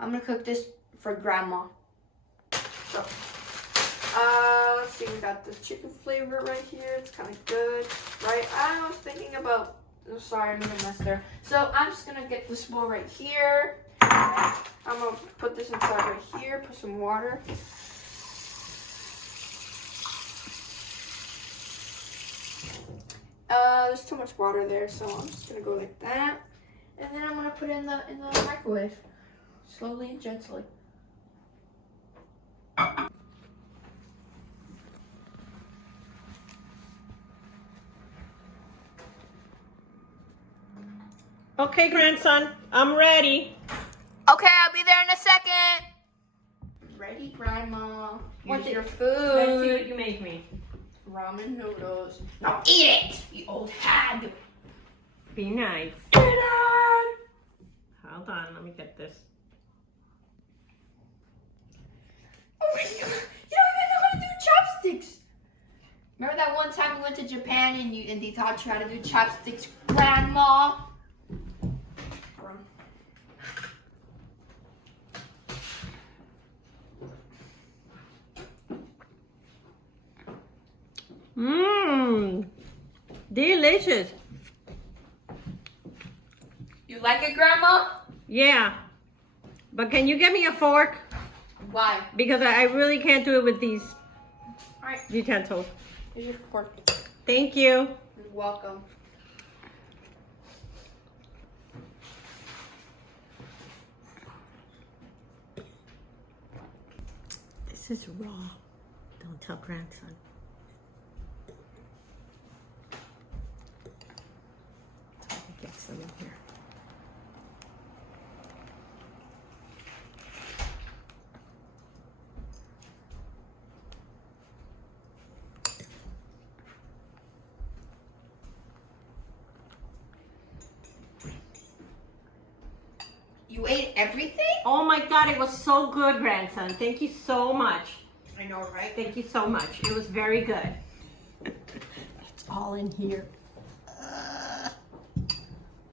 I'm gonna cook this for Grandma. So, let's see, we got this chicken flavor right here. It's kind of good, right? I was thinking about, oh, sorry, I'm gonna mess there. So I'm just gonna get this bowl right here. I'm gonna put this inside right here, put some water. There's too much water there, so I'm just gonna go like that. And then I'm gonna put it in the microwave. Slowly and gently. Okay, grandson, I'm ready. Okay, I'll be there in a second. Ready, Grandma. What's your food? Let's see what you make me. Ramen noodles. Now eat it, you old hag. Be nice. Eat it. Hold on, let me get this. Oh my god, you don't even know how to do chopsticks. Remember that one time we went to Japan and they taught you how to do chopsticks, Grandma? Mmm, delicious. You like it, Grandma? Yeah, but can you get me a fork? Why? Because I really can't do it with these Alright, utensils. here's your fork. Thank you. You're welcome. This is raw. Don't tell grandson. So I can get some in here. You ate everything? Oh my God, it was so good, grandson. Thank you so much. I know, right? Thank you so much. It was very good. It's all in here.